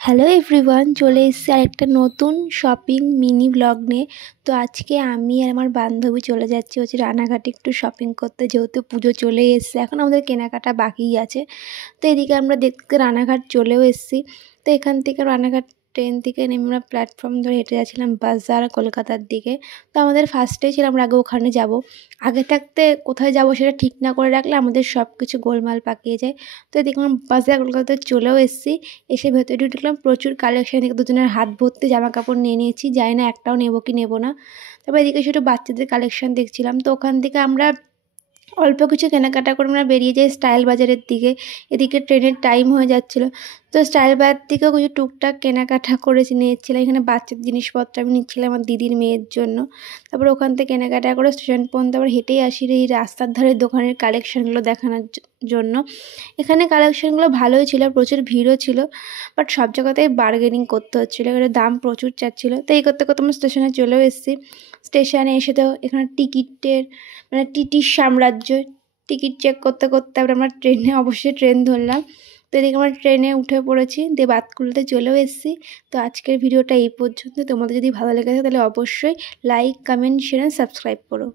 Hello everyone, চলে এসেছি আরেকটা নতুন শপিং মিনি ব্লগ নিয়ে। তো আজকে আমি আর আমার বান্ধবী চলে যাচ্ছি রানাঘাটে একটু শপিং করতে, যেহেতু পুজো চলেই এসেছে। এখন আমাদের কেনাকাটা বাকিই আছে। তো এদিকে আমরা দেখতে রানাঘাট চলেও এসেছি। তো এখান থেকে রানাঘাট ট্রেন থেকে নেমে আমরা প্ল্যাটফর্ম ধরে হেঁটে যাচ্ছিলাম বাজার কলকাতার দিকে। তো আমাদের ফার্স্টেই ছিল আমরা আগে ওখানে যাব। আগে থাকতে কোথায় যাব সেটা ঠিক না করে রাখলে আমাদের সব কিছু গোলমাল পাকিয়ে যায়। তো এদিকে আমরা বাজার কলকাতায় চলেও এসেছি। এসে ভেতরে ঢুকলাম, প্রচুর কালেকশন, এদিকে দুজনের হাত ভর্তি জামা কাপড় নিয়ে নিয়েছি, জানি না একটাও নেবো কি নেবো না। তারপর এদিকে শুধু বাচ্চাদের কালেকশন দেখছিলাম। তো ওখান থেকে আমরা অল্প কিছু কেনাকাটা করে আমরা বেরিয়ে যাই স্টাইল বাজারের দিকে। এদিকে ট্রেনের টাইম হয়ে যাচ্ছিলো। তো স্টাইল বাজার থেকেও কিছু টুকটাক কেনাকাটা করে নিয়েছিলাম। এখানে বাচ্চাদের জিনিসপত্র আমি নিচ্ছিলাম আমার দিদির মেয়ের জন্য। তারপর ওখান থেকে কেনাকাটা করে স্টেশন পর্যন্ত আবার হেঁটেই আসি এই রাস্তার ধারে দোকানের কালেকশানগুলো দেখানোর জন্য। এখানে কালেকশানগুলো ভালোই ছিল, প্রচুর ভিড়ও ছিল, বাট সব জায়গাতেই বার্গেনিং করতে হচ্ছিলো, এখানে দাম প্রচুর চাচ্ছিলো। তো এই করতে করতে আমরা স্টেশনে চলেও এসেছি। স্টেশনে এসে তো এখানে টিকিটের টিটির সাম্রাজ্য, টিকিট চেক করতে করতে তারপরে আমরা অবশ্যই ট্রেন ধরলাম। তো এদিকে আমরা ট্রেনে উঠে পড়েছি, দিয়ে বাতকুলতে চলেও এসেছি। তো আজকের ভিডিওটা এই পর্যন্ত। তোমাদের যদি ভালো লেগে থাকে তাহলে অবশ্যই লাইক, কমেন্ট, শেয়ার, সাবস্ক্রাইব করো।